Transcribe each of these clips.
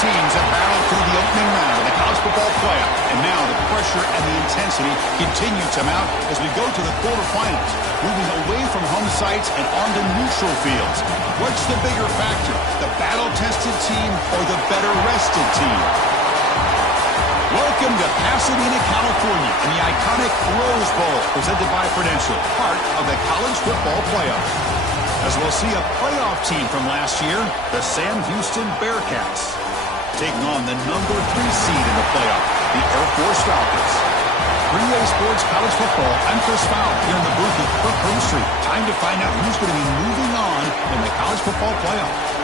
teams that battled through the opening round of the college football playoff. And now the pressure and the intensity continue to mount as we go to the quarterfinals, moving away from home sites and onto neutral fields. What's the bigger factor, the battle-tested team or the better-rested team? Welcome to Pasadena, California, in the iconic Rose Bowl, presented by Prudential, part of the college football playoff. As we'll see a playoff team from last year, the Sam Houston Bearcats, taking on the number 3 seed in the playoff, the Air Force Falcons. 3A Sports College Football, I'm Chris Fowler, here in the booth with Kirk Herbstreit. Time to find out who's going to be moving on in the college football playoff.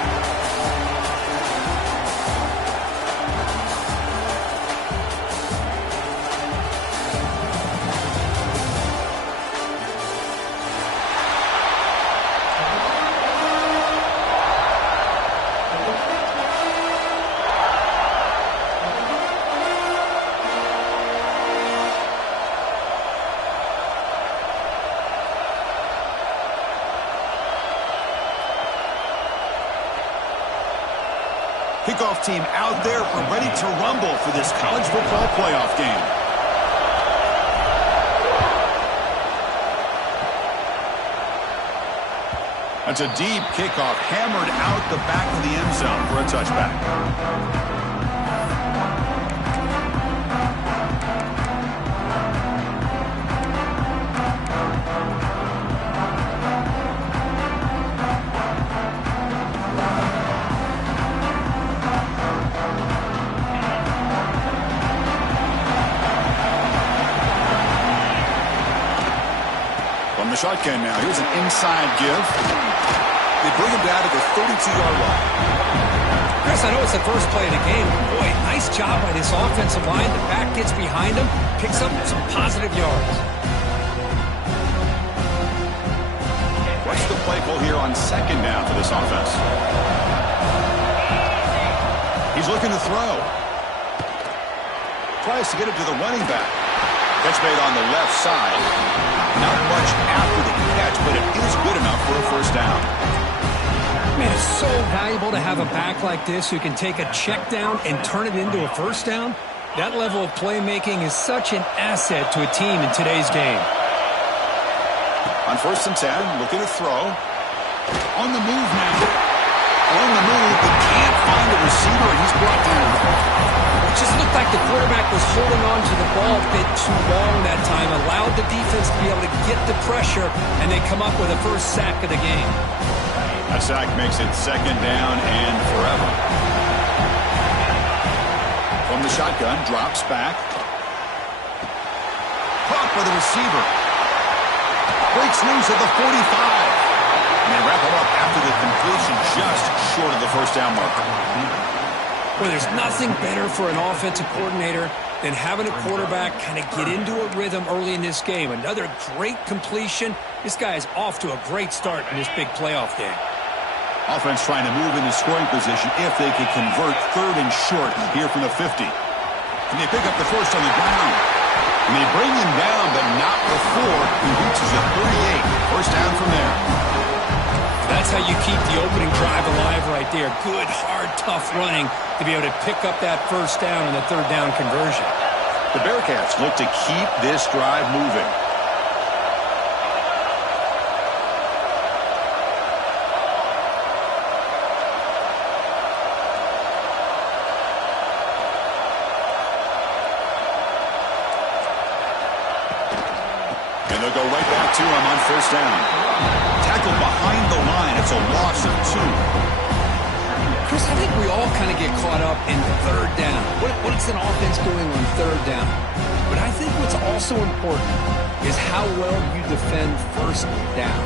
Kickoff team out there ready to rumble for this college football playoff game. That's a deep kickoff, hammered out the back of the end zone for a touchback. Shotgun now. Here's an inside give. They bring him down to the 32-yard line. Chris, I know it's the first play of the game. Boy, nice job by this offensive line. The back gets behind him, picks up some positive yards. What's the play call here on second down for this offense? He's looking to throw. Tries to get it to the running back. Catch made on the left side. Not much after the catch, but it is good enough for a first down. Man, it's so valuable to have a back like this who can take a check down and turn it into a first down. That level of playmaking is such an asset to a team in today's game. On 1st and 10, looking to throw. On the move now. On the move, but can't find the receiver, and he's brought down. It just looked like the quarterback was holding on to the ball a bit too long that time, allowed the defense to be able to get the pressure, and they come up with a first sack of the game. A sack makes it second down and forever. From the shotgun, drops back. Caught by the receiver. Breaks loose at the 45. And they wrap it up after the completion just short of the first down marker. Well, there's nothing better for an offensive coordinator than having a quarterback kind of get into a rhythm early in this game. Another great completion. This guy is off to a great start in this big playoff game. Offense trying to move into scoring position if they can convert 3rd and short here from the 50. And they pick up the first on the ground. And they bring him down, but not before he reaches the 38. First down from there. That's how you keep the opening drive alive right there. Good, hard, tough running to be able to pick up that first down and the 3rd down conversion. The Bearcats look to keep this drive moving. And they'll go right back to him on first down. Tackled behind the line. It's a loss of 2. Chris, I think we all kind of get caught up in 3rd down. What's an offense doing on 3rd down? But I think what's also important is how well you defend first down.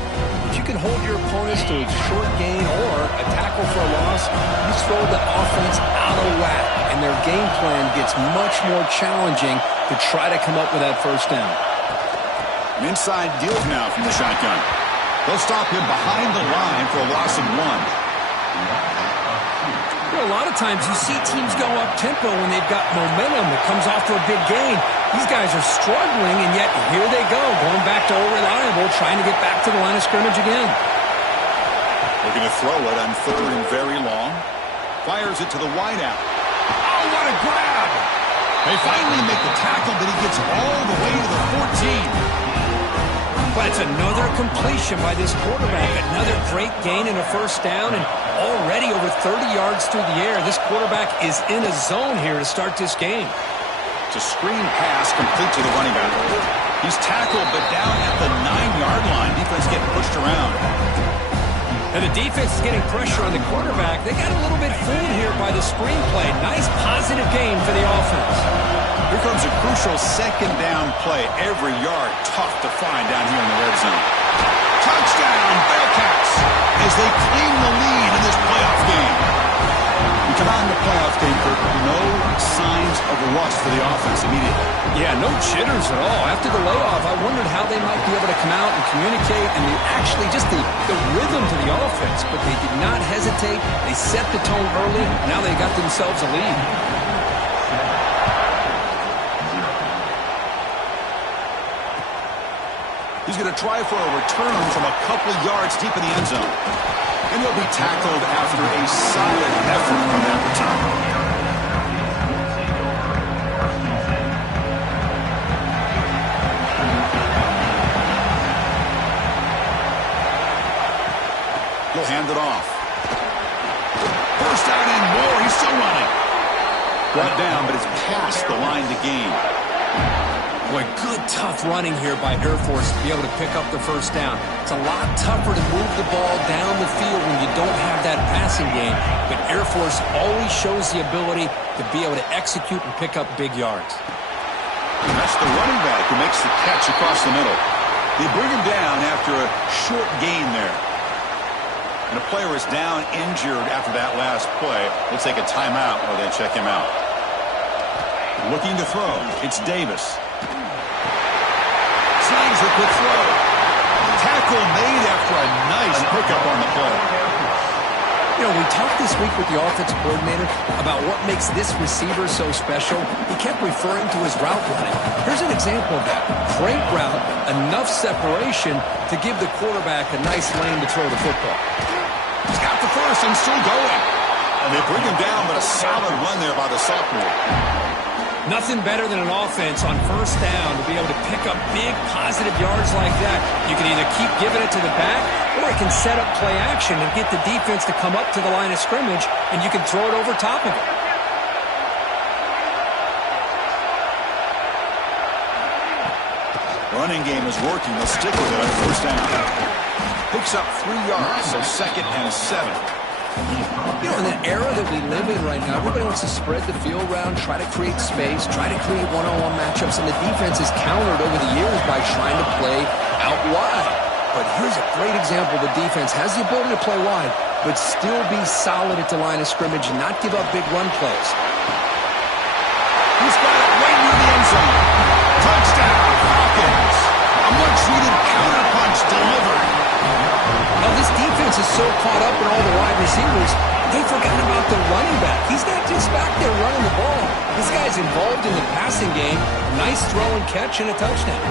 If you can hold your opponents to a short gain or a tackle for a loss, you throw the offense out of whack, and their game plan gets much more challenging to try to come up with that first down. An inside deal now from the shotgun. They'll stop him behind the line for a loss of 1. You know, a lot of times you see teams go up-tempo when they've got momentum that comes off for a big gain. These guys are struggling, and yet here they go, going back to old reliable, trying to get back to the line of scrimmage again. Looking to throw it on 3rd and very long. Fires it to the wideout. what a grab! They finally make the tackle, but he gets all the way to the 14. But it's another completion by this quarterback. Another great gain and a first down, and already over 30 yards through the air. This quarterback is in a zone here to start this game. It's a screen pass complete to the running back. He's tackled, but down at the 9-yard line. Defense getting pushed around. And the defense is getting pressure on the quarterback. They got a little bit fooled here by the screen play. Nice positive game for the offense. Here comes a crucial second down play. Every yard tough to find down here in the red zone. Touchdown, Bearcats, as they claim the lead in this playoff game. We come out in the playoff game, Kirk, no signs of rust for the offense immediately. Yeah, no jitters at all. After the layoff, I wondered how they might be able to come out and communicate and actually just the rhythm to the offense. But they did not hesitate. They set the tone early. Now they got themselves a lead. He's going to try for a return from a couple yards deep in the end zone. And he'll be tackled after a solid effort on that return. He'll hand it off. First down and more. He's still running. Brought down, but it's past the line to gain. Boy, good tough running here by Air Force to be able to pick up the first down. It's a lot tougher to move the ball down the field when you don't have that passing game. But Air Force always shows the ability to be able to execute and pick up big yards. And that's the running back who makes the catch across the middle. They bring him down after a short gain there. And a player is down injured after that last play. They'll take a timeout or they check him out. Looking to throw. It's Davis. Slings a quick throw. Tackle made after a nice pickup on the play. You know, we talked this week with the offensive coordinator about what makes this receiver so special. He kept referring to his route running. Here's an example of that. Great route, enough separation to give the quarterback a nice lane to throw the football. He's got the first and still going. And they bring him down, but a solid run there by the sophomore. Nothing better than an offense on first down to be able to pick up big positive yards like that. You can either keep giving it to the back, or it can set up play action and get the defense to come up to the line of scrimmage, and you can throw it over top of it. Running game is working. They'll stick with it on first down. Picks up 3 yards, so 2nd and 7. You know, in the era that we live in right now, everybody wants to spread the field around, try to create space, try to create one-on-one matchups, and the defense is countered over the years by trying to play out wide. But here's a great example. The defense has the ability to play wide, but still be solid at the line of scrimmage and not give up big run plays. He's got it right near the end zone. Touchdown, Falcons. A much-needed counterpunch delivered. Now, this defense is so caught up in all the wide receivers, they forgot about the running back. He's not just back there running the ball. This guy's involved in the passing game. Nice throw and catch and a touchdown.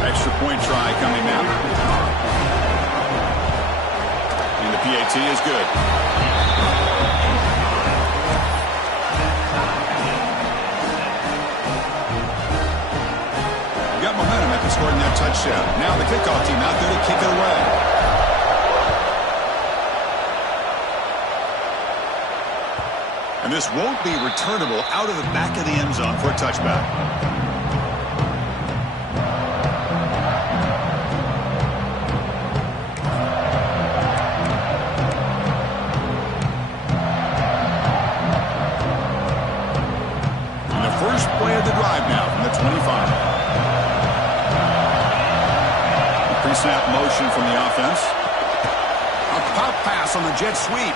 Extra point try coming now. And the PAT is good. Got momentum after scoring that touchdown. Now the kickoff team out there to kick it away. And this won't be returnable out of the back of the end zone for a touchback. And the first play of the drive now from the 25. Pre-snap motion from the offense. A pop pass on the jet sweep.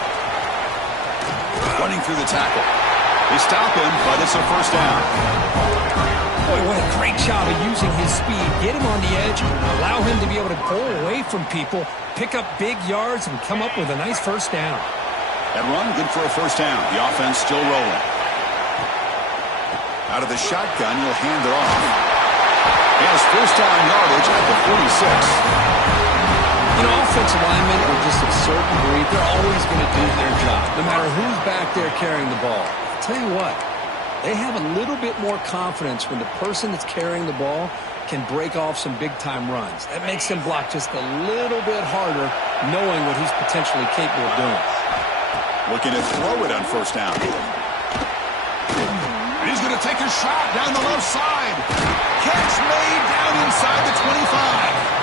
Running through the tackle. They stop him, but it's a first down. Boy, what a great job of using his speed. Get him on the edge, allow him to be able to pull away from people, pick up big yards, and come up with a nice first down. That run, good for a first down. The offense still rolling. Out of the shotgun, he'll hand it off. He has first down yardage at the 46. You know, offensive linemen are just a certain breed. They're always going to do their job, no matter who's back there carrying the ball. I'll tell you what, they have a little bit more confidence when the person that's carrying the ball can break off some big-time runs. That makes him block just a little bit harder, knowing what he's potentially capable of doing. Looking to throw it on first down. He's going to take a shot down the left side. Catch made down inside the 25.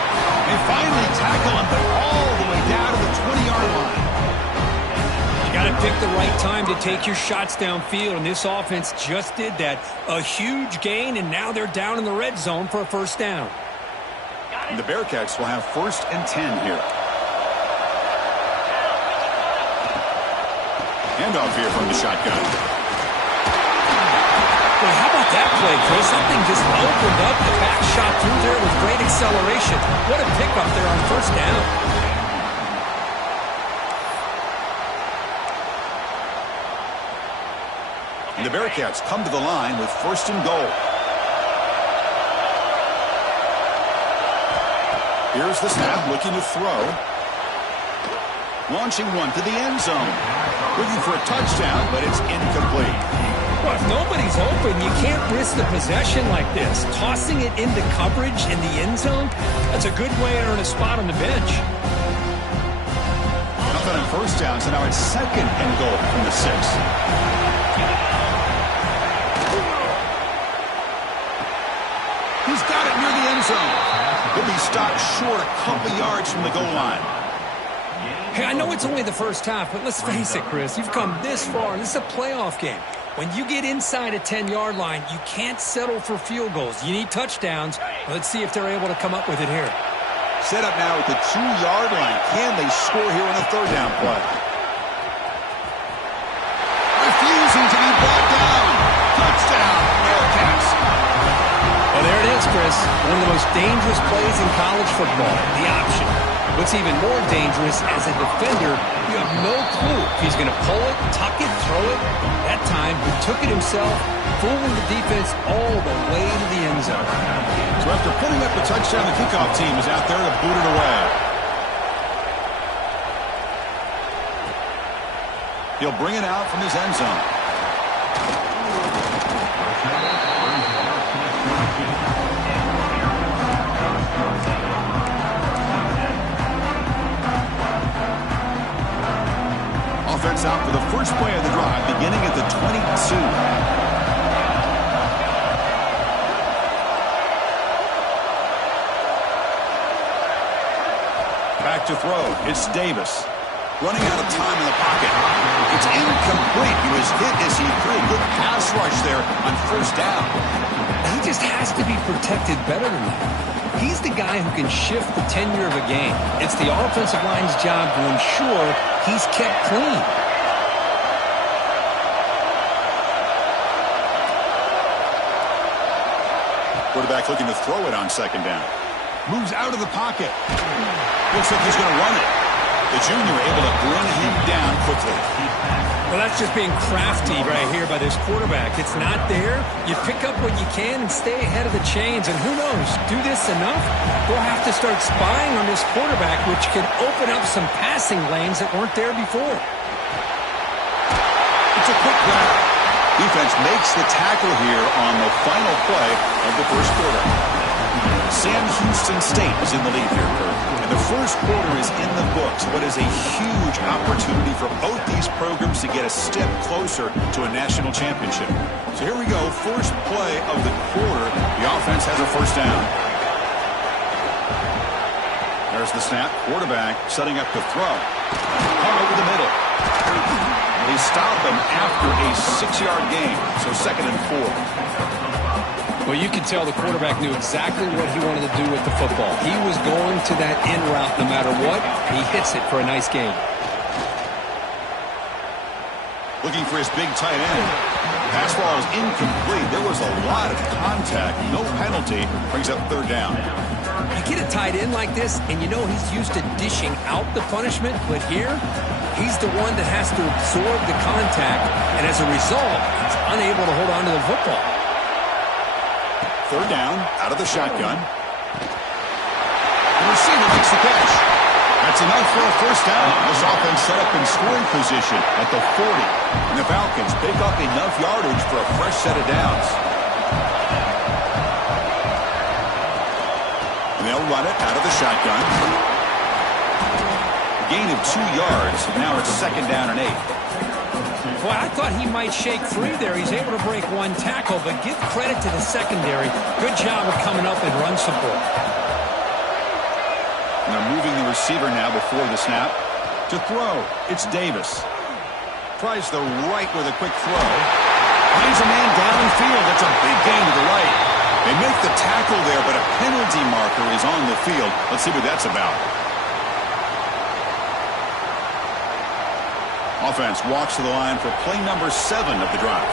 They finally tackle him, but all the way down to the 20-yard line. You got to pick the right time to take your shots downfield, and this offense just did that. A huge gain, and now they're down in the red zone for a first down. And the Bearcats will have 1st and 10 here. Handoff here from the shotgun. Well, how about that play, Chris? That thing just opened up. The back shot through there with great acceleration. What a pickup there on first down. And the Bearcats come to the line with 1st and goal. Here's the snap, looking to throw. Launching one to the end zone. Looking for a touchdown, but it's incomplete. Well, if nobody's open, you can't risk the possession like this. Tossing it into coverage in the end zone, that's a good way to earn a spot on the bench. Nothing on first down, so now it's 2nd and goal from the 6. He's got it near the end zone. He'll be stopped short a couple yards from the goal line. Hey, I know it's only the first half, but let's face it, Chris. You've come this far, and this is a playoff game. When you get inside a 10-yard line, you can't settle for field goals. You need touchdowns. Let's see if they're able to come up with it here. Set up now at the 2-yard line. Can they score here on a 3rd down play? Refusing to be brought down. Touchdown, Bearcats. Well, there it is, Chris. One of the most dangerous plays in college football, the option. What's even more dangerous, as a defender, you have no clue if he's going to pull it, tuck it, throw it. That time, he took it himself, fooling the defense all the way to the end zone. So after putting up the touchdown, the kickoff team is out there to boot it away. He'll bring it out from his end zone. Offense out for the first play of the drive, beginning at the 22. Back to throw. It's Davis. Running out of time in the pocket. It's incomplete. He was hit as he threw. Good pass rush there on first down. He just has to be protected better than that. He's the guy who can shift the tenure of a game. It's the offensive line's job to ensure he's kept clean. Quarterback looking to throw it on 2nd down. Moves out of the pocket. Looks like he's going to run it. The junior able to bring him down quickly. Well, that's just being crafty right here by this quarterback. It's not there. You pick up what you can and stay ahead of the chains. And who knows, do this enough, we'll have to start spying on this quarterback, which could open up some passing lanes that weren't there before. It's a quick grab. Defense makes the tackle here on the final play of the first quarter. Sam Houston State is in the lead here, Kurt. And the first quarter is in the books. What is a huge opportunity for both these programs to get a step closer to a national championship. So here we go, first play of the quarter. The offense has a first down. There's the snap. Quarterback setting up to throw. Caught over the middle. They stop him after a 6-yard gain. So 2nd and 4. Well, you can tell the quarterback knew exactly what he wanted to do with the football. He was going to that in route no matter what. He hits it for a nice gain. Looking for his big tight end. Pass ball is incomplete. There was a lot of contact. No penalty. Brings up 3rd down. You get a tight end like this, and you know he's used to dishing out the punishment, but here, he's the one that has to absorb the contact, and as a result, he's unable to hold on to the football. 3rd down, out of the shotgun. The receiver makes the catch. That's enough for a first down. This offense set up in scoring position at the 40. And the Falcons pick up enough yardage for a fresh set of downs. And they'll run it out of the shotgun. A gain of 2 yards. Now it's second down and 8. Boy, I thought he might shake free there. He's able to break 1 tackle, but give credit to the secondary. Good job of coming up and run support. And they're moving the receiver now before the snap. To throw, it's Davis. Tries the right with a quick throw. Finds a man downfield. That's a big gain to the right. They make the tackle there, but a penalty marker is on the field. Let's see what that's about. Offense walks to the line for play number 7 of the drive.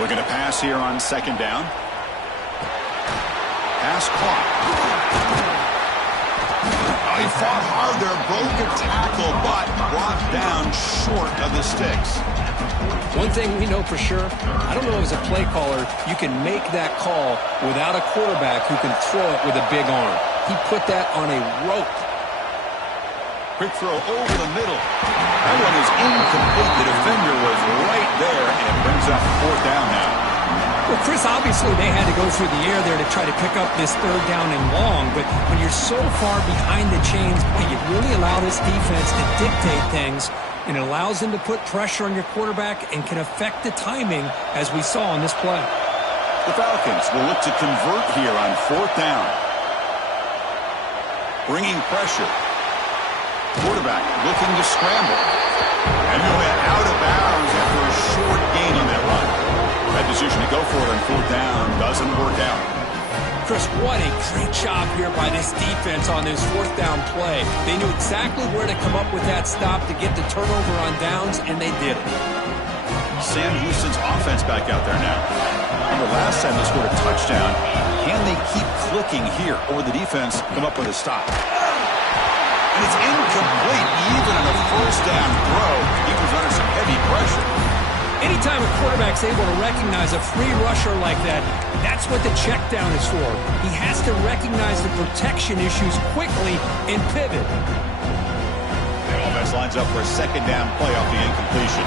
Looking to pass here on second down. Pass caught. Oh, he fought hard there, broke a tackle, but brought down short of the sticks. One thing we know for sure, I don't know as a play caller, you can make that call without a quarterback who can throw it with a big arm. He put that on a rope. Quick throw over the middle. That one is incomplete. The defender was right there, and it brings up 4th down now. Well, Chris, obviously they had to go through the air there to try to pick up this 3rd down and long, but when you're so far behind the chains, boy, you really allow this defense to dictate things, and it allows them to put pressure on your quarterback and can affect the timing, as we saw on this play. The Falcons will look to convert here on 4th down. Bringing pressure. Quarterback looking to scramble. And he went out of bounds after a short gain on that run. That decision to go for it on 4th down doesn't work out. Chris, what a great job here by this defense on this 4th down play. They knew exactly where to come up with that stop to get the turnover on downs, and they did it. Sam Houston's offense back out there now. Remember last time they scored a touchdown. Can they keep clicking here, or the defense come up with a stop? And it's incomplete even on a first down throw. He was under some heavy pressure. Anytime a quarterback's able to recognize a free rusher like that, that's what the check down is for. He has to recognize the protection issues quickly and pivot. The offense lines up for a second down play off the incompletion.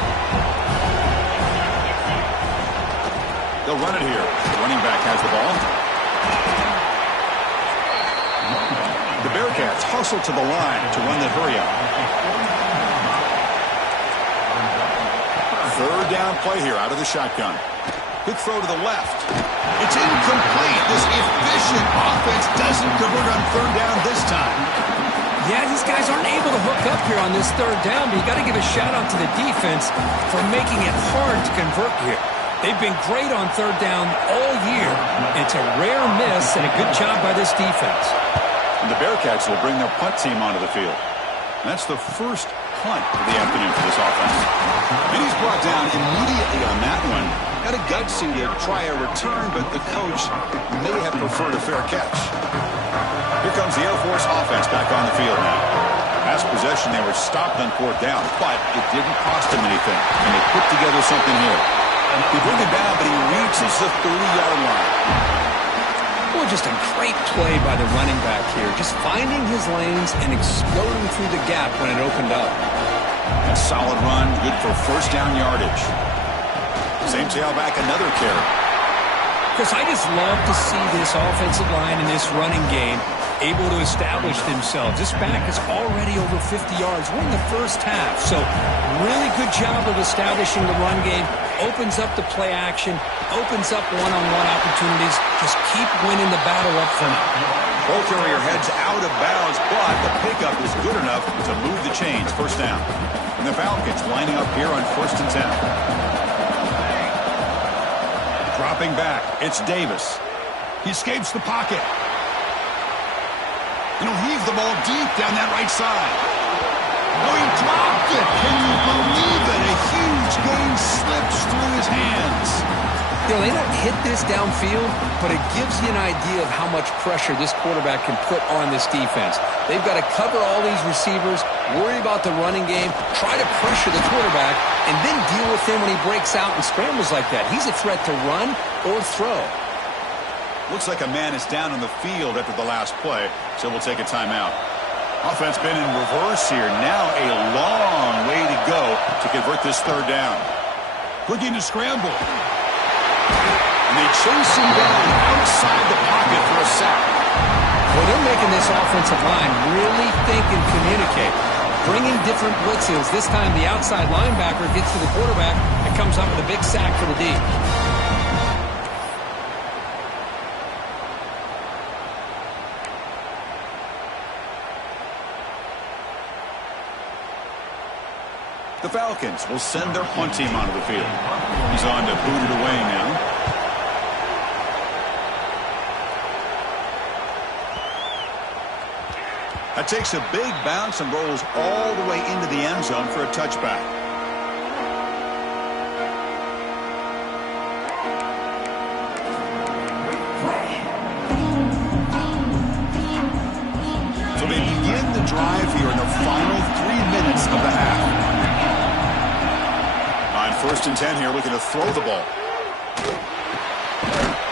They'll run it here. The running back has the ball. The Bearcats hustle to the line to run the hurry-up. 3rd down play here out of the shotgun. Quick throw to the left. It's incomplete. This efficient offense doesn't convert on 3rd down this time. Yeah, these guys aren't able to hook up here on this 3rd down, but you got to give a shout-out to the defense for making it hard to convert here. They've been great on 3rd down all year. It's a rare miss and a good job by this defense. And the Bearcats will bring their punt team onto the field. That's the first punt of the afternoon for this offense. And he's brought down immediately on that one. Got a gutsy to try a return, but the coach may have preferred a fair catch. Here comes the Air Force offense back on the field now. Last possession, they were stopped on 4th down, but it didn't cost them anything. And they put together something here. They bring him down, but he reaches the 30-yard line. Well, just a great play by the running back here. Just finding his lanes and exploding through the gap when it opened up. A solid run, good for first down yardage. Same tailback, another carry. Chris, I just love to see this offensive line in this running game able to establish themselves. This back is already over 50 yards. We're in the first half, so really good job of establishing the run game. Opens up the play action, opens up one-on-one opportunities. Just keep winning the battle up front. Ball carrier heads out of bounds, but the pickup is good enough to move the chains. First down. And the Falcons lining up here on 1st and 10. Dropping back, it's Davis. He escapes the pocket. And he'll heave the ball deep down that right side. Oh, he dropped it. Can you believe it? A huge gain slips through his hands. You know, they don't hit this downfield, but it gives you an idea of how much pressure this quarterback can put on this defense. They've got to cover all these receivers, worry about the running game, try to pressure the quarterback, and then deal with him when he breaks out and scrambles like that. He's a threat to run or throw. Looks like a man is down on the field after the last play, so we'll take a timeout. Offense been in reverse here. Now a long way to go to convert this third down. Looking to scramble. And they chase him down outside the pocket for a sack. Well, they're making this offensive line really think and communicate. Bringing different blitzes. This time the outside linebacker gets to the quarterback and comes up with a big sack for the D. The Falcons will send their punt team onto the field. He's on to boot it away now. That takes a big bounce and rolls all the way into the end zone for a touchback. So they begin the drive here in the final 3 minutes of the half. On 1st and 10 here, looking to throw the ball.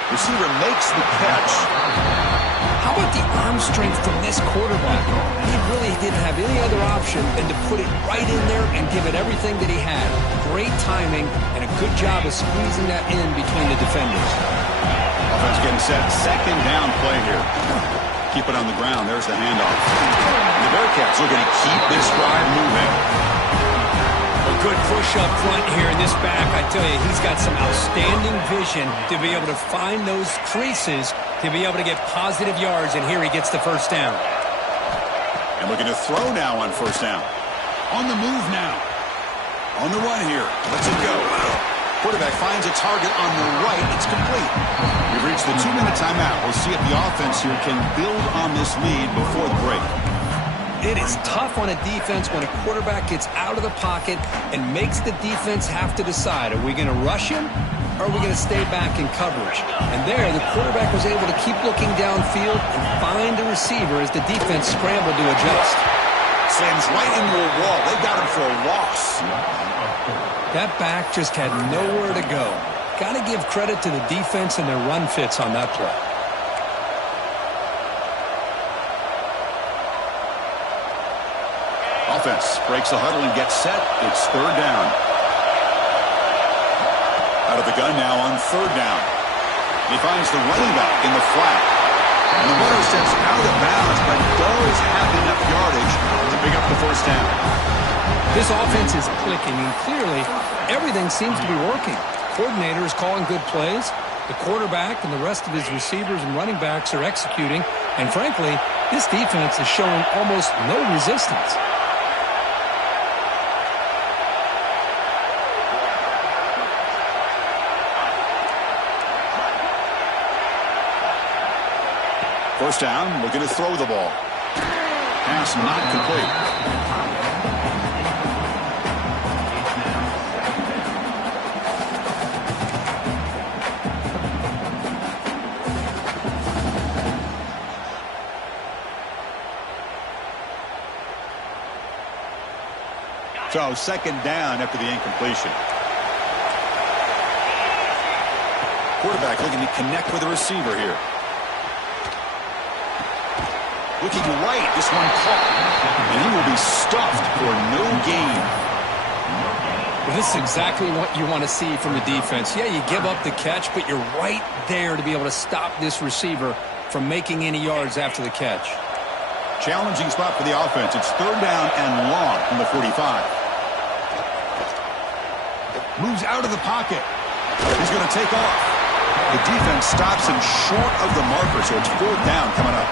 Receiver makes the catch. How about the arm strength from this quarterback? He really didn't have any other option than to put it right in there and give it everything that he had. Great timing and a good job of squeezing that in between the defenders. Offense getting set. 2nd down play here. Keep it on the ground. There's the handoff. The Bearcats looking to keep this drive moving. A good push up front here in this back. I tell you, he's got some outstanding vision to be able to find those creases, to be able to get positive yards, and here he gets the first down. And looking to throw now on 1st down. On the move now. On the run here. Let's it go. Quarterback finds a target on the right. It's complete. We've reached the 2-minute timeout. We'll see if the offense here can build on this lead before the break. It is tough on a defense when a quarterback gets out of the pocket and makes the defense have to decide, are we going to rush him or are we going to stay back in coverage? And there, the quarterback was able to keep looking downfield and find a receiver as the defense scrambled to adjust. Slams right into a wall. They got him for a loss. That back just had nowhere to go. Got to give credit to the defense and their run fits on that play. Offense breaks the huddle and gets set. It's 3rd down. Out of the gun now on 3rd down. He finds the running back in the flat. And the runner steps out of bounds, but does have enough yardage to pick up the 1st down. This offense is clicking, and clearly everything seems to be working. Coordinator is calling good plays. The quarterback and the rest of his receivers and running backs are executing. And frankly, this defense is showing almost no resistance. First down, looking to throw the ball. Pass not complete. So 2nd down after the incompletion. Quarterback looking to connect with the receiver here. Looking right, this one caught. And he will be stuffed for no gain. Well, this is exactly what you want to see from the defense. Yeah, you give up the catch, but you're right there to be able to stop this receiver from making any yards after the catch. Challenging spot for the offense. It's 3rd down and long from the 45. Moves out of the pocket. He's going to take off. The defense stops him short of the marker, so it's 4th down coming up.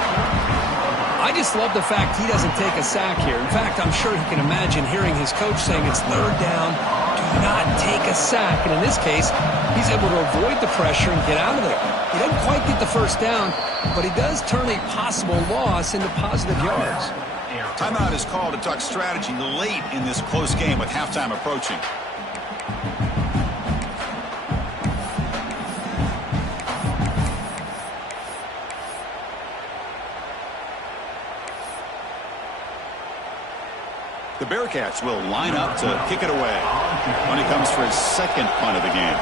I just love the fact he doesn't take a sack here. In fact, I'm sure he can imagine hearing his coach saying it's 3rd down, do not take a sack. And in this case, he's able to avoid the pressure and get out of there. He doesn't quite get the 1st down, but he does turn a possible loss into positive yards. Timeout is called to talk strategy late in this close game with halftime approaching. The Bearcats will line up to kick it away when he comes for his 2nd punt of the game.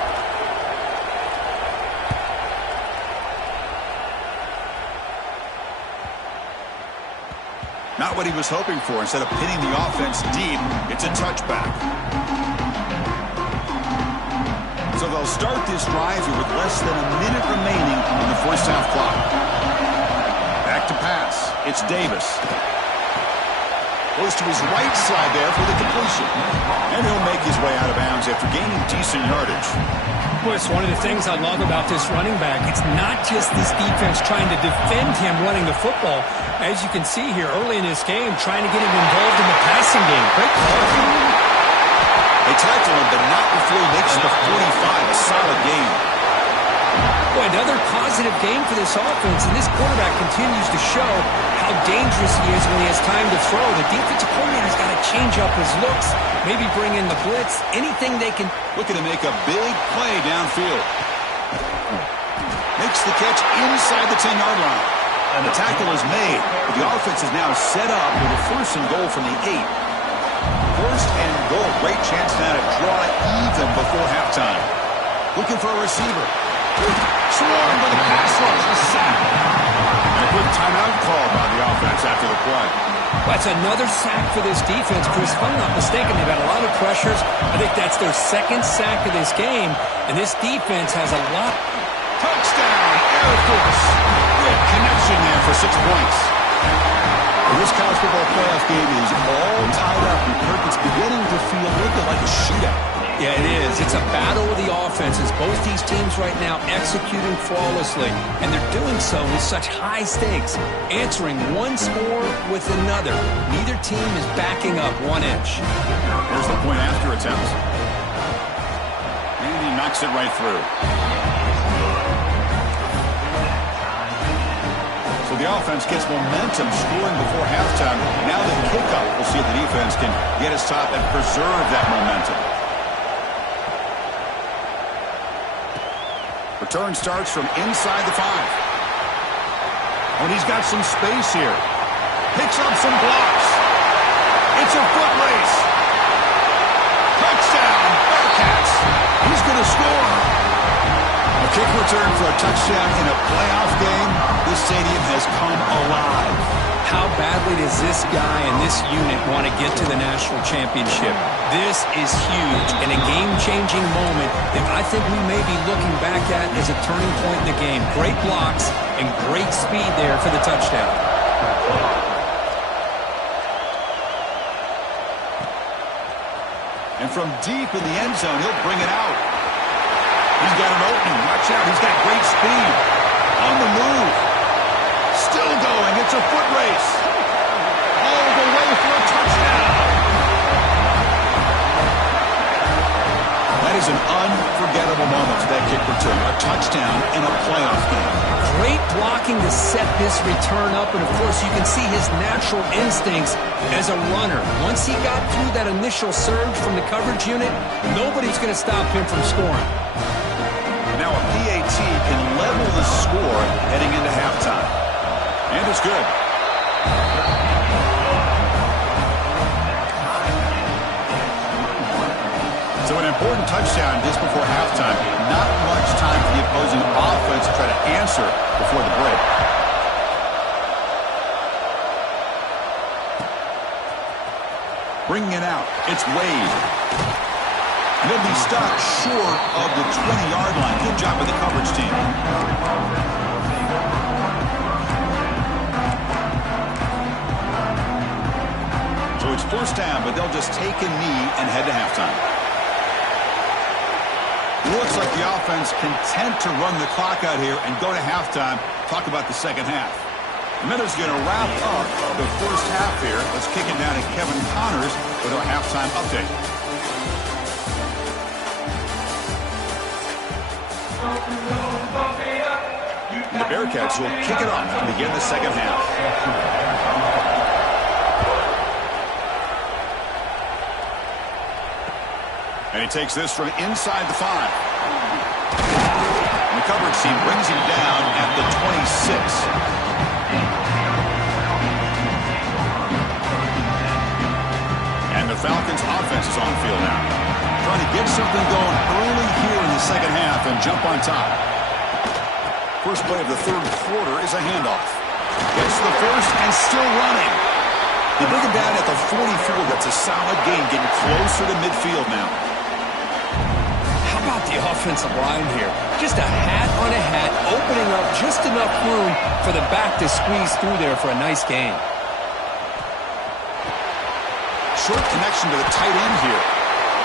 Not what he was hoping for. Instead of pinning the offense deep, it's a touchback. So they'll start this drive here with less than a minute remaining on the first half clock. Back to pass. It's Davis. Goes to his right side there for the completion. And he'll make his way out of bounds after gaining decent yardage. Well, it's one of the things I love about this running back. It's not just this defense trying to defend him running the football. As you can see here early in this game, trying to get him involved in the passing game. Great call. They tackle him, but not before he makes the 45. A solid game. Boy, another positive game for this offense, and this quarterback continues to show how dangerous he is when he has time to throw. The defensive coordinator's got to change up his looks, maybe bring in the blitz, anything they can. Looking to make a big play downfield. Makes the catch inside the 10-yard line. And the tackle is made, but the offense is now set up with a first and goal from the 8. First and goal. Great chance now to draw it even before halftime. Looking for a receiver. Swarmed by the pass rush. A sack. And a quick timeout call by the offense after the play. That's another sack for this defense, Chris. If I'm not mistaken, they've had a lot of pressures. I think that's their second sack of this game. And this defense has a lot. Touchdown, Air Force. Good connection there for 6 points. Well, this college football playoff game is all tied up. And Kirk, it's beginning to feel a little bit like a shootout. Yeah, it is. It's a battle of the offenses. Both these teams right now executing flawlessly, and they're doing so with such high stakes, answering one score with another. Neither team is backing up 1 inch. Here's the point after attempt. And he knocks it right through. So the offense gets momentum scoring before halftime. Now the kickoff. We'll see if the defense can get his top and preserve that momentum. Return starts from inside the 5. And he's got some space here. Picks up some blocks. It's a foot race. Touchdown, Bearcats. He's going to score. A kick return for a touchdown in a playoff game. This stadium has come alive. How badly does this guy and this unit want to get to the national championship? This is huge and a game-changing moment that I think we may be looking back at as a turning point in the game. Great blocks and great speed there for the touchdown. And from deep in the end zone, he'll bring it out. He's got an opening. Watch out. He's got great speed. On the move. Still going. It's a foot race. All the way for a touchdown. That is an unforgettable moment for that kick return. A touchdown in a playoff game. Great blocking to set this return up, and of course you can see his natural instincts as a runner. Once he got through that initial surge from the coverage unit, nobody's going to stop him from scoring. Now a PAT can level the score heading into halftime. And it's good. So an important touchdown just before halftime. Not much time for the opposing offense to try to answer before the break. Bringing it out. It's Wade. And he'll be stopped short of the 20-yard line. Good job by the coverage team. So it's first down, but they'll just take a knee and head to halftime. Looks like the offense content to run the clock out here and go to halftime. Talk about the second half. The Meadows going to wrap up the first half here. Let's kick it down to Kevin Connors with our halftime update. And the Bearcats will kick it off and begin the second half. And he takes this from inside the 5. And the coverage team brings him down at the 26. And the Falcons offense is on the field now. Trying to get something going early here in the second half and jump on top. First play of the third quarter is a handoff. Gets the first and still running. They bring him down at the 44. That's a solid gain, getting closer to midfield now. How about the offensive line here? Just a hat on a hat, opening up just enough room for the back to squeeze through there for a nice gain. Short connection to the tight end here.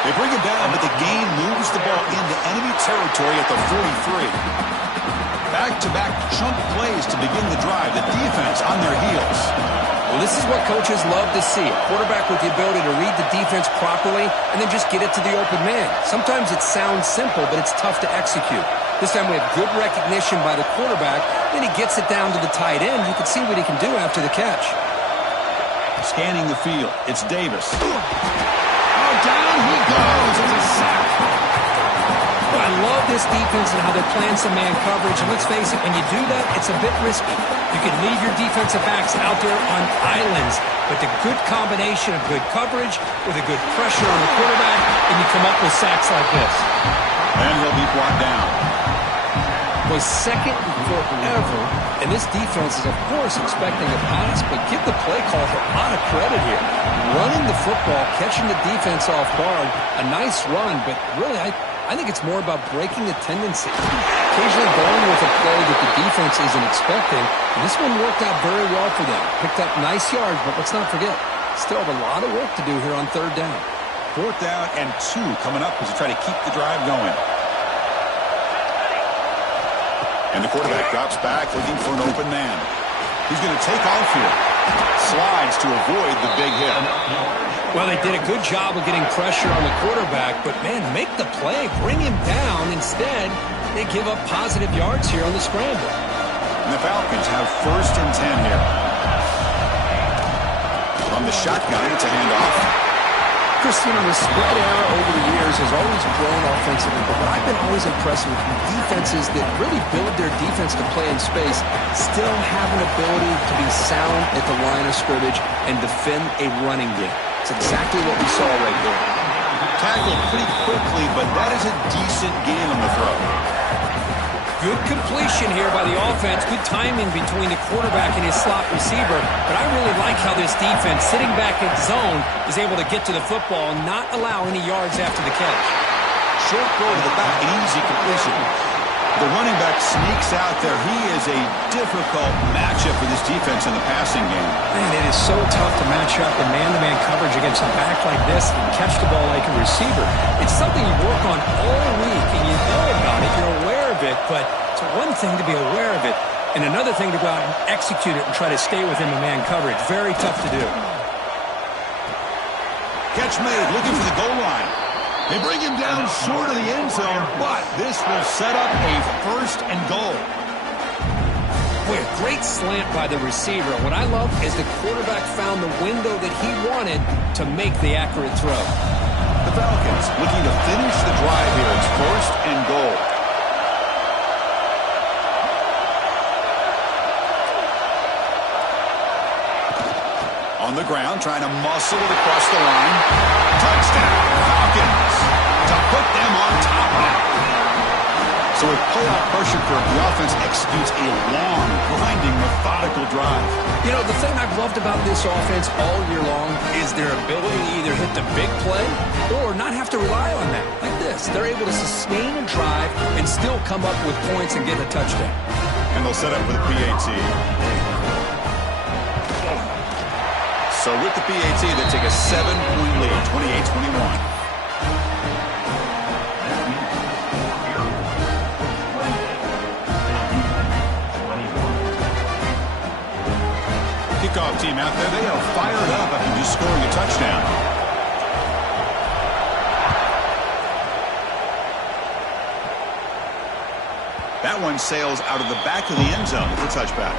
They bring him down, but the gain moves the ball into enemy territory at the 43. Back-to-back chunk plays to begin the drive. The defense on their heels. Well, this is what coaches love to see. A quarterback with the ability to read the defense properly and then just get it to the open man. Sometimes it sounds simple, but it's tough to execute. This time we have good recognition by the quarterback. Then he gets it down to the tight end. You can see what he can do after the catch. Scanning the field. It's Davis. Oh, down he goes. It's a sack. Well, I love this defense and how they're playing some man coverage. And let's face it, when you do that, it's a bit risky. You can leave your defensive backs out there on islands, but the good combination of good coverage with a good pressure on the quarterback, and you come up with sacks like this. And he'll be brought down. Was second forever, and this defense is, of course, expecting a pass, but give the play call a lot of credit here. Running the football, catching the defense off guard, a nice run, but really, I think it's more about breaking the tendency. Occasionally going with a play that the defense isn't expecting, and this one worked out very well for them. Picked up nice yards, but let's not forget, still have a lot of work to do here on third down. 4th down and 2 coming up as they try to keep the drive going. And the quarterback drops back looking for an open man. He's going to take off here. Slides to avoid the big hit. Well, they did a good job of getting pressure on the quarterback, but, man, make the play. Bring him down. Instead, they give up positive yards here on the scramble. And the Falcons have 1st and 10 here. On the shotgun, it's a handoff. Christian, the spread era over the years has always grown offensively, but what I've been always impressed with defenses that really build their defense to play in space still have an ability to be sound at the line of scrimmage and defend a running game. It's exactly what we saw right there. Tackled pretty quickly, but that is a decent gain on the throw. Good completion here by the offense. Good timing between the quarterback and his slot receiver. But I really like how this defense, sitting back in zone, is able to get to the football and not allow any yards after the catch. Short throw to the back, an easy completion. The running back sneaks out there. He is a difficult matchup for this defense in the passing game. Man, it is so tough to match up in man-to-man coverage against a back like this and catch the ball like a receiver. It's something you work on all week, and you know about it. You're aware of it, but it's one thing to be aware of it, and another thing to go out and execute it and try to stay within the man coverage. Very tough to do. Catch made, looking for the goal line. They bring him down short of the end zone, but this will set up a 1st and goal. Boy, a great slant by the receiver. What I love is the quarterback found the window that he wanted to make the accurate throw. The Falcons looking to finish the drive here. It's 1st and goal. On the ground, trying to muscle it across the line. Touchdown, Falcons, to put them on top now. So with playoff pressure curve, the offense executes a long, grinding, methodical drive. You know, the thing I've loved about this offense all year long is their ability to either hit the big play or not have to rely on that. Like this, they're able to sustain a drive and still come up with points and get a touchdown. And they'll set up for the PAT. So with the PAT, they take a 7-point lead, 28-21. Kickoff team out there, they are fired up after just scoring a touchdown. That one sails out of the back of the end zone with the touchback.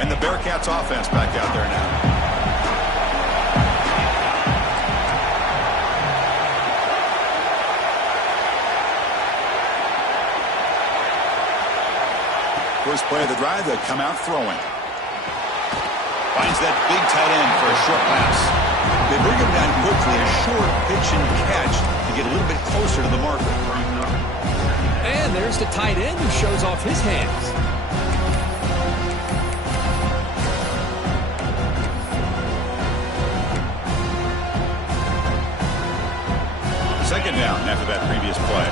And the Bearcats offense back out there now. First play of the drive, they come out throwing. Finds that big tight end for a short pass. They bring him down quickly, a short pitch and catch to get a little bit closer to the marker. And there's the tight end who shows off his hands. Second down after that previous play.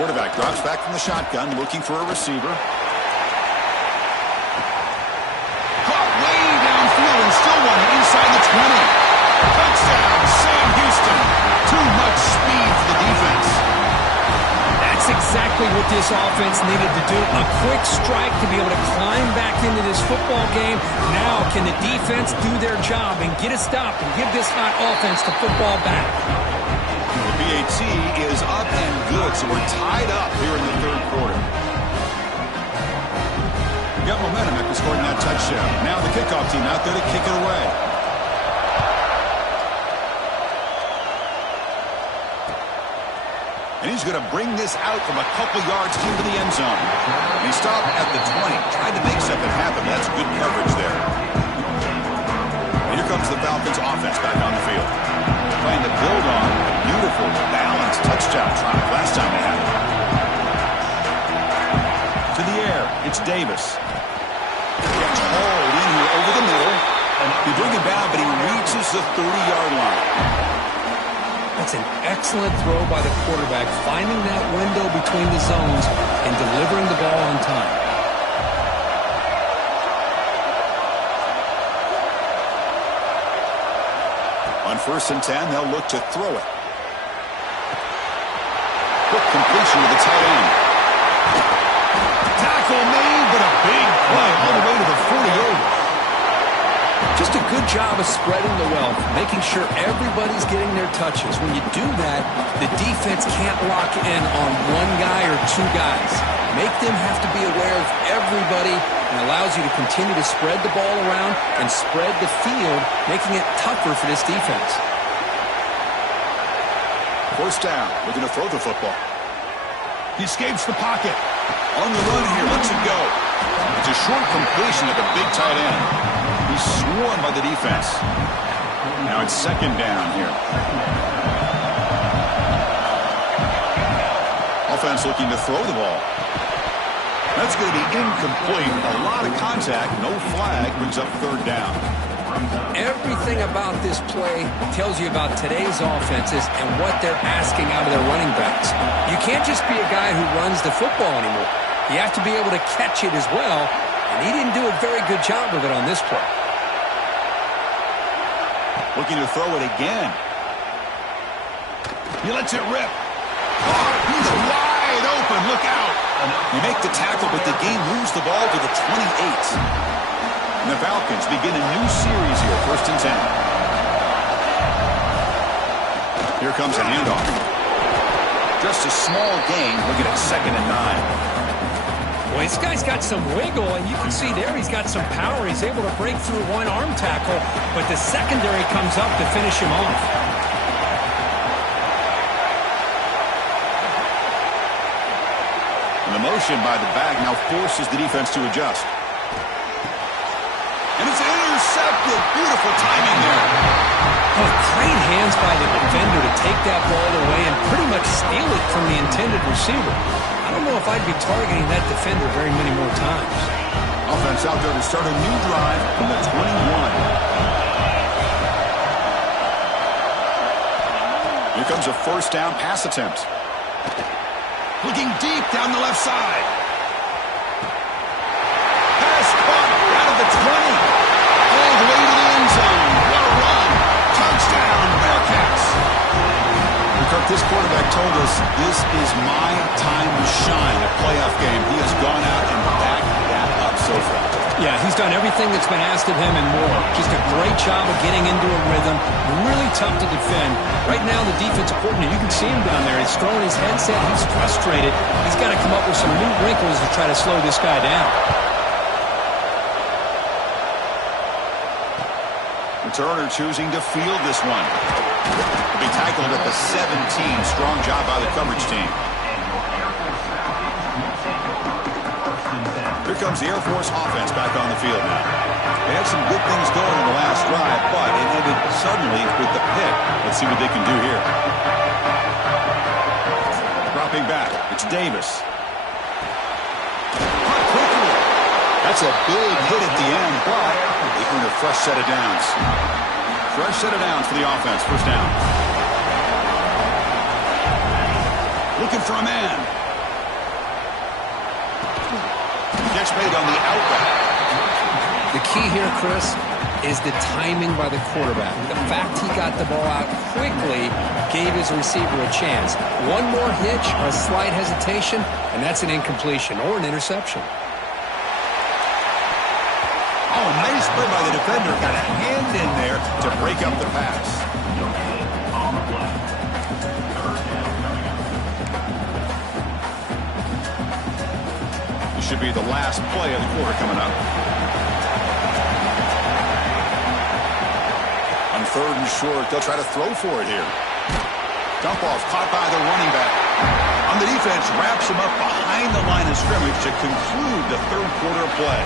Quarterback drops back from the shotgun, looking for a receiver. Caught way downfield and still one inside the 20. Touchdown, Sam Houston. Too much speed for the defense. That's exactly what this offense needed to do. A quick strike to be able to climb back into this football game. Now can the defense do their job and get a stop and give this hot offense the football back? The BAT is up and good, so we're tied up here in the third quarter. Got momentum after scoring that touchdown. Now the kickoff team out there to kick it away. And he's going to bring this out from a couple yards into the end zone. And he stopped at the 20, tried to make something happen. That's good coverage there. And here comes the Falcons offense back on the field. Trying to build on a beautiful, balanced touchdown drive last time they had it. To the air, it's Davis. Gets hauled in here over the middle. You bring him down, but he reaches the 30-yard line. That's an excellent throw by the quarterback, finding that window between the zones and delivering the ball on time. On 1st and 10, they'll look to throw it. Quick completion to the tight end. Tackle made, but a big play all the way to the 40-yard. Just a good job of spreading the wealth, making sure everybody's getting their touches. When you do that, the defense can't lock in on one guy or two guys. Make them have to be aware of everybody and allows you to continue to spread the ball around and spread the field, making it tougher for this defense. First down, looking to throw the football. He escapes the pocket. On the run here, lets it go. It's a short completion to the big tight end. He's swarmed by the defense. Now it's second down here. Offense looking to throw the ball. That's going to be incomplete. A lot of contact. No flag. Brings up third down. Everything about this play tells you about today's offenses and what they're asking out of their running backs. You can't just be a guy who runs the football anymore. You have to be able to catch it as well, and he didn't do a very good job of it on this play. Looking to throw it again. He lets it rip. Oh, he's wide open. Look out. You make the tackle, but the game moves the ball to the 28. And the Falcons begin a new series here, 1st and 10. Here comes a handoff. Just a small gain. Looking at 2nd and 9. Boy, this guy's got some wiggle, and you can see there he's got some power. He's able to break through one arm tackle, but the secondary comes up to finish him off. And the motion by the back now forces the defense to adjust. And it's intercepted. Beautiful timing there. Oh, great hands by the defender to take that ball away and pretty much steal it from the intended receiver. I don't know if I'd be targeting that defender very many more times. Offense out there to start a new drive from the 21. Here comes a first down pass attempt. Looking deep down the left side. Pass caught out of the 20. All the way to the end zone. What a run. Touchdown, Bearcats. Kirk, this quarterback told us this is my time to shine. A playoff game. He has gone out and backed that up so far. Yeah, he's done everything that's been asked of him and more. Just a great job of getting into a rhythm. Really tough to defend. Right now, the defensive coordinator, you can see him down there. He's throwing his headset. He's frustrated. He's got to come up with some new wrinkles to try to slow this guy down. Turner choosing to field this one. He'll be tackled at the 17. Strong job by the coverage team. Here comes the Air Force offense back on the field now. They had some good things going in the last drive, but it ended suddenly with the pick. Let's see what they can do here. Dropping back, it's Davis. Caught quickly. That's a big hit at the end, but they earn a fresh set of downs. Fresh set of downs for the offense. First down. Looking for a man. Catch made on the outback. The key here, Chris, is the timing by the quarterback. The fact he got the ball out quickly gave his receiver a chance. One more hitch or a slight hesitation, and that's an incompletion or an interception. Oh, nice play by the defender. Got a hand in there to break up the pass. This should be the last play of the quarter coming up. On third and short, they'll try to throw for it here. Dump off caught by the running back. On the defense, wraps him up behind the line of scrimmage to conclude the third quarter play.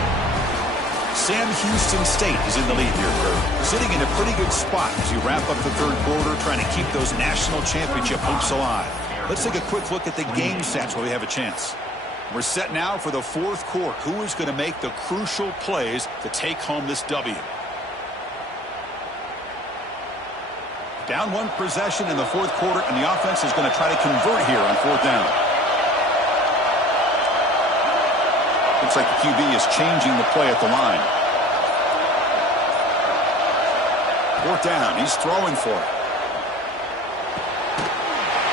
Sam Houston State is in the lead here, Kurt. Sitting in a pretty good spot as you wrap up the third quarter, trying to keep those national championship hopes alive. Let's take a quick look at the game stats while we have a chance. We're set now for the fourth quarter. Who is going to make the crucial plays to take home this W? Down one possession in the fourth quarter, and the offense is going to try to convert here on fourth down. Looks like the QB is changing the play at the line. Fourth down. He's throwing for it.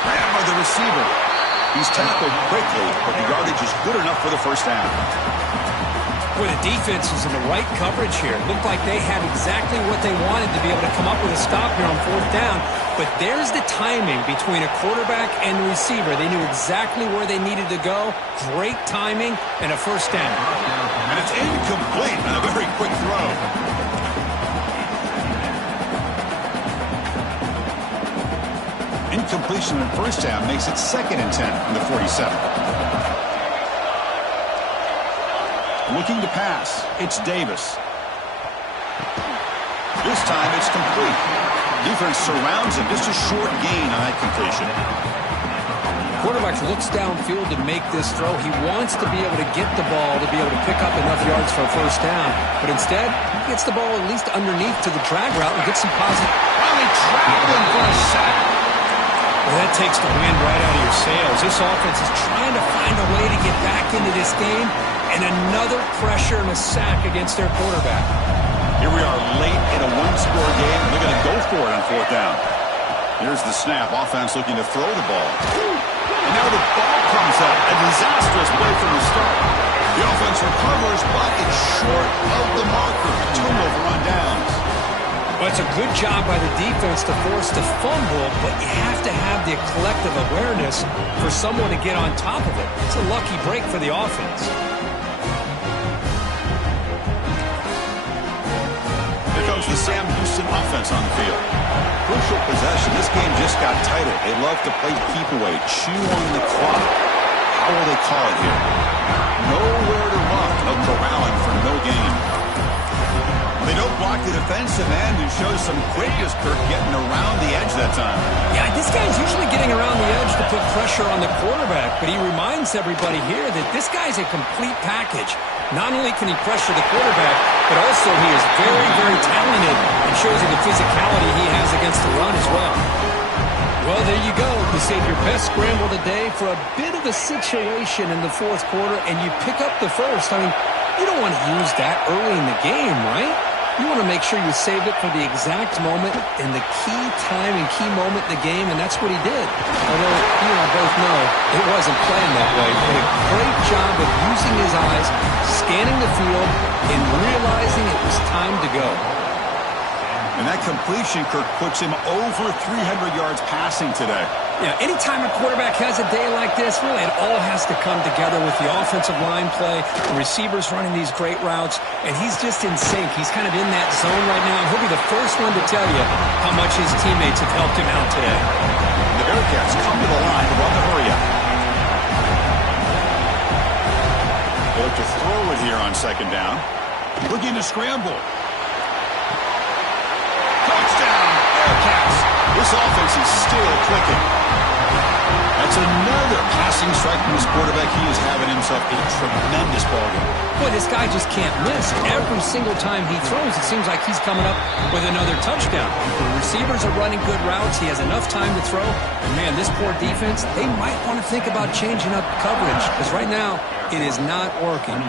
Grabbed by the receiver. He's tackled quickly, but the yardage is good enough for the first down. Boy, the defense is in the right coverage here. It looked like they had exactly what they wanted to be able to come up with a stop here on fourth down. But there's the timing between a quarterback and the receiver. They knew exactly where they needed to go. Great timing and a first down. And it's incomplete on a very quick throw. Incompletion on first down makes it 2nd and 10 from the 47. Looking to pass, it's Davis. This time it's complete. Defense surrounds him. Just a short gain on that completion. Quarterback looks downfield to make this throw. He wants to be able to get the ball to be able to pick up enough yards for a first down. But instead, he gets the ball at least underneath to the drag route and gets some positive. Finally traveling for a sack. Well, that takes the wind right out of your sails. This offense is trying to find a way to get back into this game, and another pressure and a sack against their quarterback. Here we are late in a one-score game, and they're going to go for it on fourth down. Here's the snap. Offense looking to throw the ball. And now the ball comes up. A disastrous play from the start. The offense recovers, but it's short of the marker. A turnover on downs. Well, it's a good job by the defense to force the fumble, but you have to have the collective awareness for someone to get on top of it. It's a lucky break for the offense. Here comes the Sam Houston offense on the field. Crucial possession. This game just got tighter. They love to play keep away, chew on the clock. How will they call it here? Nowhere to run. No corralling for no gain. They don't block the defensive end, who shows some quickness, Kirk, getting around the edge that time. Yeah, this guy's usually getting around the edge to put pressure on the quarterback, but he reminds everybody here that this guy's a complete package. Not only can he pressure the quarterback, but also he is very, very talented and shows you the physicality he has against the run as well. Well, there you go. You save your best scramble today for a bit of a situation in the fourth quarter, and you pick up the first. I mean, you don't want to use that early in the game, right? You want to make sure you saved it for the exact moment and the key time and key moment in the game, and that's what he did. Although, you and I both know it wasn't playing that way. He did a great job of using his eyes, scanning the field, and realizing it was time to go. And that completion, Kirk, puts him over 300 yards passing today. Yeah, anytime a quarterback has a day like this, really it all has to come together with the offensive line play, the receivers running these great routes, and he's just in sync. He's kind of in that zone right now, and he'll be the first one to tell you how much his teammates have helped him out today. The Bearcats come to the line to run the hurry up. They look to throw it here on second down. Looking to scramble. Touchdown, Bearcats. This offense is still clicking. That's another passing strike from this quarterback. He is having himself a tremendous ballgame. Boy, this guy just can't miss. Every single time he throws, it seems like he's coming up with another touchdown. The receivers are running good routes. He has enough time to throw. And, man, this poor defense, they might want to think about changing up coverage because right now it is not working.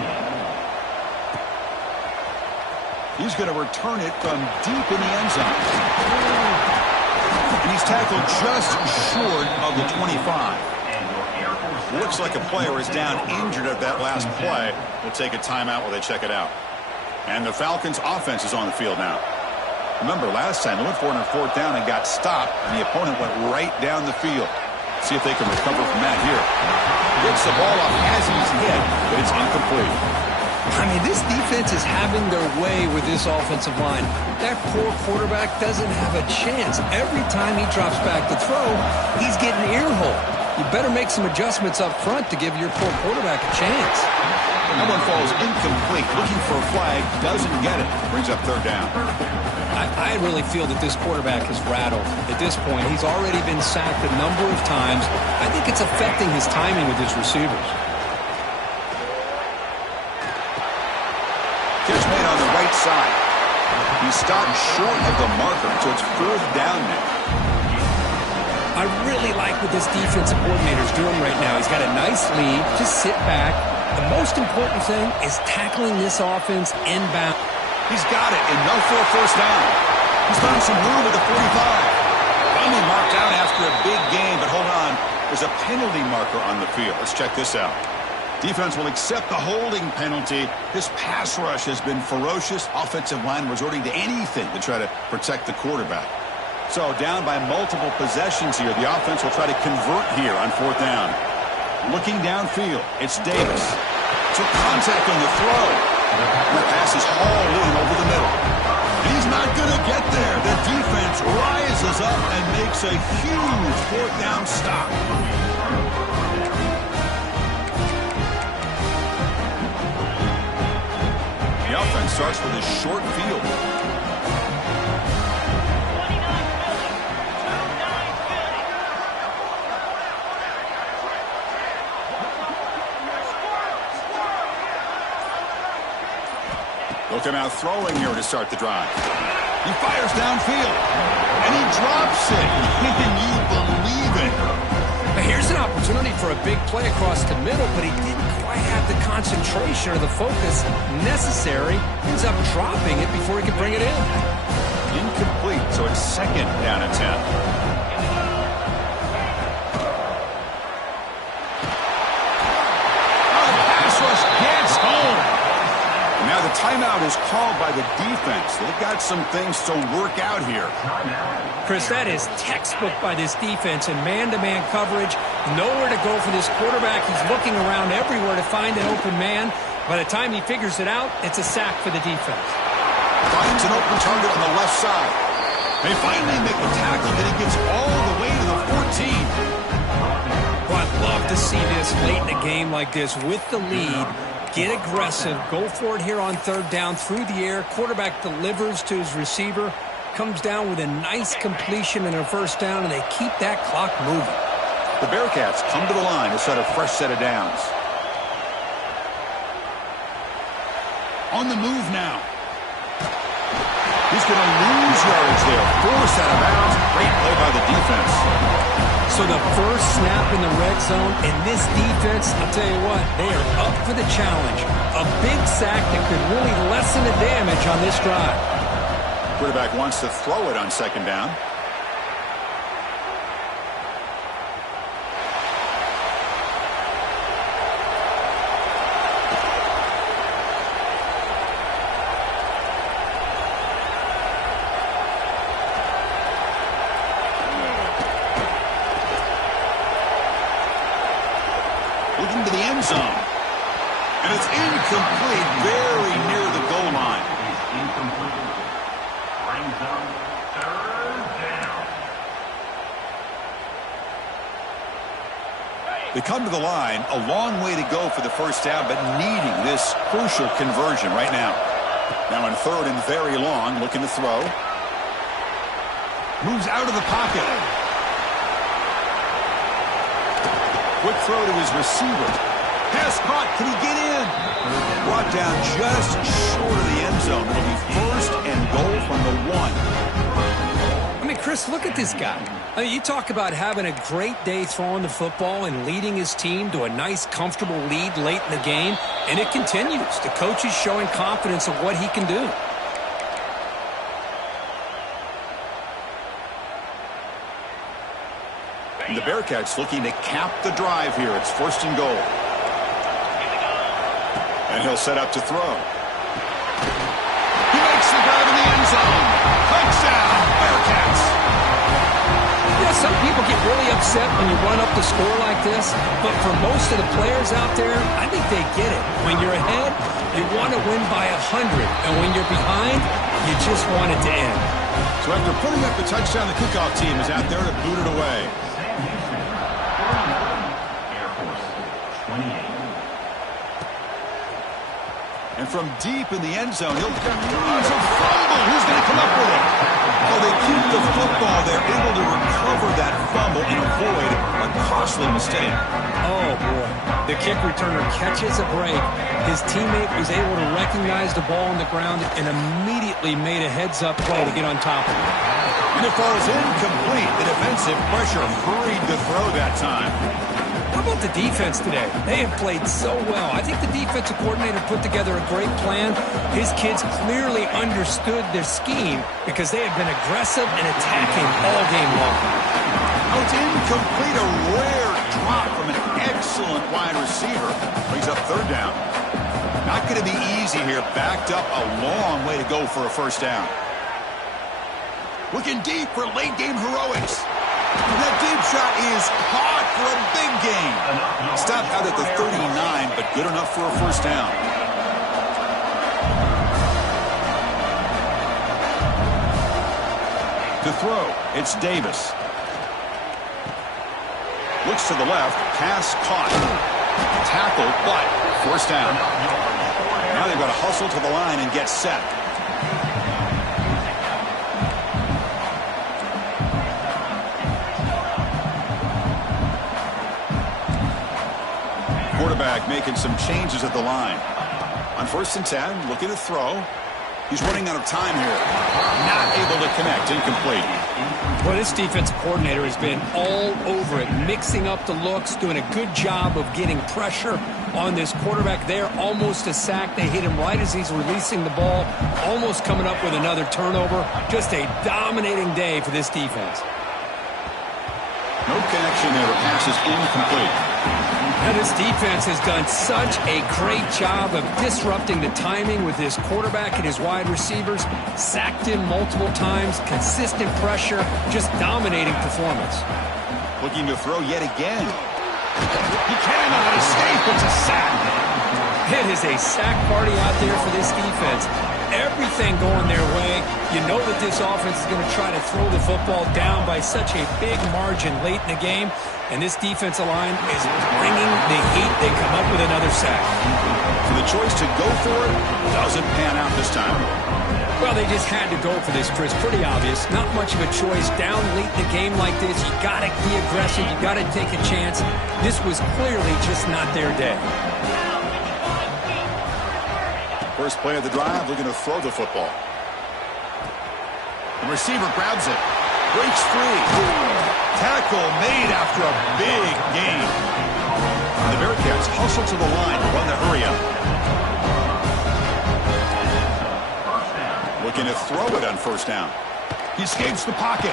He's going to return it from deep in the end zone. And he's tackled just short of the 25. Looks like a player is down injured at that last play. They'll take a timeout while they check it out. And the Falcons' offense is on the field now. Remember, last time they went for it on fourth down and got stopped, and the opponent went right down the field. See if they can recover from that here. Gets the ball off as he's hit, but it's incomplete. I mean, this defense is having their way with this offensive line. That poor quarterback doesn't have a chance. Every time he drops back to throw, he's getting ear-hole. You better make some adjustments up front to give your poor quarterback a chance. That one falls incomplete. Looking for a flag, doesn't get it. Brings up third down. I really feel that this quarterback is rattled. At this point, he's already been sacked a number of times. I think it's affecting his timing with his receivers. Catch made on the right side. He stopped short of the marker, so it's fourth down now. I really like what this defensive coordinator is doing right now. He's got a nice lead. Just sit back. The most important thing is tackling this offense inbound. He's got it, enough for a first down. He's found some room at the 45. Finally marked out after a big game, but hold on. There's a penalty marker on the field. Let's check this out. Defense will accept the holding penalty. This pass rush has been ferocious. Offensive line resorting to anything to try to protect the quarterback. So down by multiple possessions here. The offense will try to convert here on fourth down. Looking downfield, it's Davis. So contact on the throw. The pass is hauled in over the middle. He's not going to get there. The defense rises up and makes a huge fourth down stop. The offense starts with a short field. Looking out throwing here to start the drive. He fires downfield. And he drops it. Can you believe it? Now here's an opportunity for a big play across the middle, but he didn't quite have the concentration or the focus necessary. Ends up dropping it before he could bring it in. Incomplete, so it's second down and 10. Now the timeout is called by the defense. They've got some things to work out here. Chris, that is textbook by this defense in man-to-man coverage. Nowhere to go for this quarterback. He's looking around everywhere to find an open man. By the time he figures it out, it's a sack for the defense. Finds an open target on the left side. They finally make the tackle, and he gets all the way to the 14. Well, I'd love to see this late in a game like this with the lead. Get aggressive. Go for it here on third down through the air. Quarterback delivers to his receiver. Comes down with a nice completion and a first down, and they keep that clock moving. The Bearcats come to the line to set a fresh set of downs. On the move now. He's going to lose yardage there. Forced out of bounds. Great play by the defense. So the first snap in the red zone, and this defense, I'll tell you what, they are up for the challenge. A big sack that could really lessen the damage on this drive. Quarterback wants to throw it on second down. Looking to the end zone. And it's incomplete, very near the goal line. Incomplete. Brings up third down. They come to the line, a long way to go for the first down, but needing this crucial conversion right now. Now in third and very long, looking to throw. Moves out of the pocket. Quick throw to his receiver. Pass caught. Can he get in? Brought down just short of the end zone. It'll be first and goal from the 1. I mean, Chris, look at this guy. I mean, you talk about having a great day throwing the football and leading his team to a nice, comfortable lead late in the game, and it continues. The coach is showing confidence of what he can do. And the Bearcats looking to cap the drive here. It's first and goal. And he'll set up to throw. He makes the grab in the end zone. Touchdown, Bearcats. Yeah, some people get really upset when you run up the score like this, but for most of the players out there, I think they get it. When you're ahead, you want to win by 100, and when you're behind, you just want it to end. So after putting up the touchdown, the kickoff team is out there to boot it away. Air Force 28. And from deep in the end zone, he'll use a fumble. Who's going to come up with it? Oh, they keep the football. They're able to recover that fumble and avoid a costly mistake. Oh, boy. The kick returner catches a break. His teammate was able to recognize the ball on the ground and immediately made a heads-up play to get on top of it. And it falls incomplete. The defensive pressure hurried to throw that time. How about the defense today? They have played so well. I think the defensive coordinator put together a great plan. His kids clearly understood their scheme because they have been aggressive and attacking all game long. Oh, it's incomplete. A rare drop from an excellent wide receiver. Brings up third down. Not going to be easy here. Backed up a long way to go for a first down. Looking deep for late game heroics. That deep shot is caught for a big gain. Stopped out at the 39, but good enough for a first down. To throw, it's Davis. Looks to the left, pass caught. Tackle, but first down. Now they've got to hustle to the line and get set. Quarterback making some changes at the line. On first and 10, looking to throw. He's running out of time here. Not able to connect. Incomplete. Well, this defensive coordinator has been all over it, mixing up the looks, doing a good job of getting pressure on this quarterback there. Almost a sack. They hit him right as he's releasing the ball, almost coming up with another turnover. Just a dominating day for this defense. No connection there. The pass is incomplete. Now, this defense has done such a great job of disrupting the timing with his quarterback and his wide receivers. Sacked him multiple times, consistent pressure, just dominating performance. Looking to throw yet again. He cannot escape. It's a sack. It is a sack party out there for this defense. Everything going their way. You know that this offense is going to try to throw the football down by such a big margin late in the game. And this defensive line is bringing the heat. They come up with another sack. So the choice to go for it doesn't pan out this time. Well, they just had to go for this, Chris. Pretty obvious. Not much of a choice. Down late in the game like this, you got to be aggressive. You got to take a chance. This was clearly just not their day. First play of the drive, looking to throw the football. The receiver grabs it. Breaks free. Tackle made after a big gain. And the Bearcats hustle to the line to run the hurry up. Looking to throw it on first down. He escapes the pocket.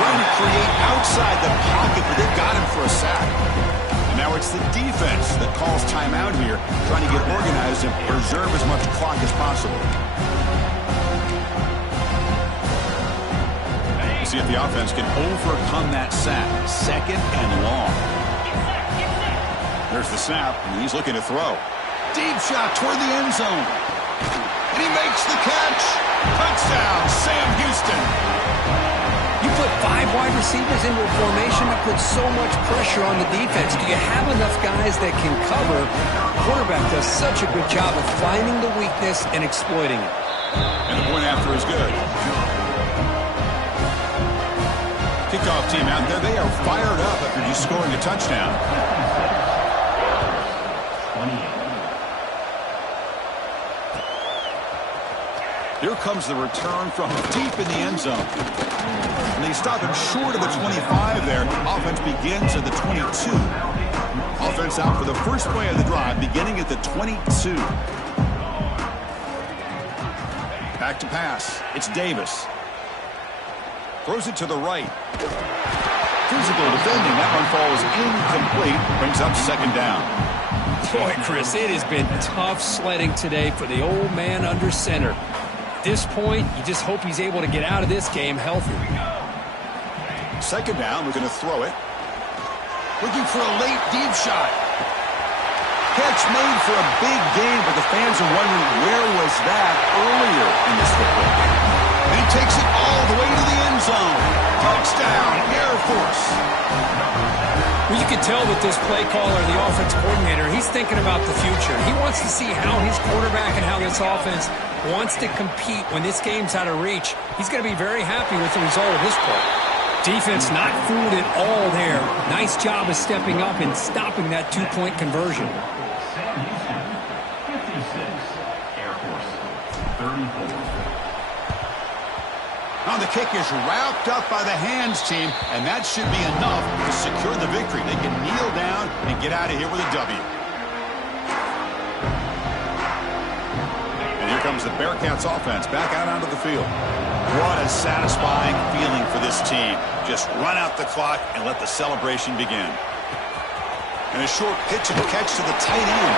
Trying to create outside the pocket, but they've got him for a sack. And now it's the defense that calls timeout here, trying to get organized and preserve as much clock as possible. See if the offense can overcome that sack. Second and long. There's the snap, and he's looking to throw. Deep shot toward the end zone. And he makes the catch. Touchdown, Sam Houston. You put 5 wide receivers into a formation that puts so much pressure on the defense. Do you have enough guys that can cover? The quarterback does such a good job of finding the weakness and exploiting it. And the point after is good. Kickoff team out there, they are fired up after just scoring a touchdown. 28. Here comes the return from deep in the end zone. And they stop him short of the 25 there. Offense begins at the 22. Offense out for the first play of the drive, beginning at the 22. Back to pass. It's Davis. Throws it to the right. Physical defending. That one falls incomplete. Brings up second down. Boy, Chris, it has been tough sledding today for the old man under center. At this point, you just hope he's able to get out of this game healthy. Second down, we're going to throw it. Looking for a late deep shot. Catch made for a big gain, but the fans are wondering where was that earlier in this football game. And he takes it all the way to the end zone. Touchdown, Air Force. Well, you can tell with this play caller, the offense coordinator, he's thinking about the future. He wants to see how his quarterback and how this offense wants to compete when this game's out of reach. He's going to be very happy with the result of this play. Defense not fooled at all there. Nice job of stepping up and stopping that two-point conversion. Sam Houston, 56. Air Force, 34. Now the kick is wrapped up by the hands team, and that should be enough to secure the victory. They can kneel down and get out of here with a W. And here comes the Bearcats offense back out onto the field. What a satisfying feeling for this team. Just run out the clock and let the celebration begin. And a short pitch and catch to the tight end.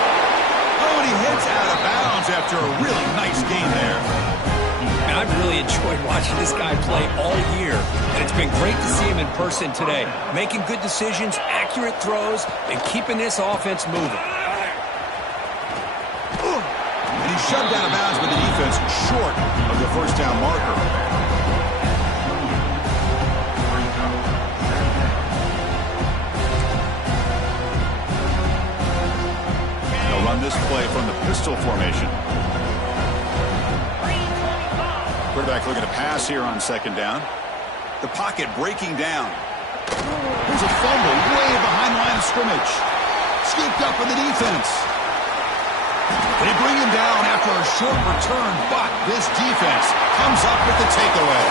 Oh, and he hits out of bounds after a really nice game there. And I've really enjoyed watching this guy play all year, and it's been great to see him in person today, making good decisions, accurate throws, and keeping this offense moving. And he's shoved out of bounds with the defense short of the first down marker. They'll run this play from the pistol formation. Quarterback looking to pass here on second down. The pocket breaking down. Here's a fumble way behind line of scrimmage. Scooped up in the defense. They bring him down after a short return, but this defense comes up with the takeaway.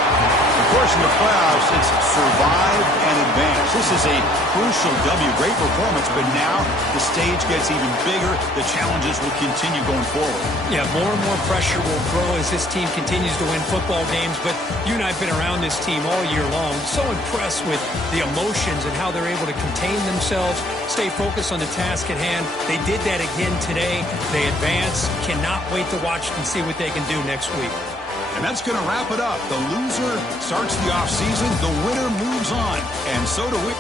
Of course, in the playoffs, it's survive and advance. This is a crucial W. Great performance, but now the stage gets even bigger. The challenges will continue going forward. Yeah, more and more pressure will grow as this team continues to win football games, but you and I have been around this team all year long. So impressed with the emotions and how they're able to contain themselves, stay focused on the task at hand. They did that again today. They advance. Cannot wait to watch and see what they can do next week. And that's going to wrap it up. The loser starts the offseason. The winner moves on. And so do we.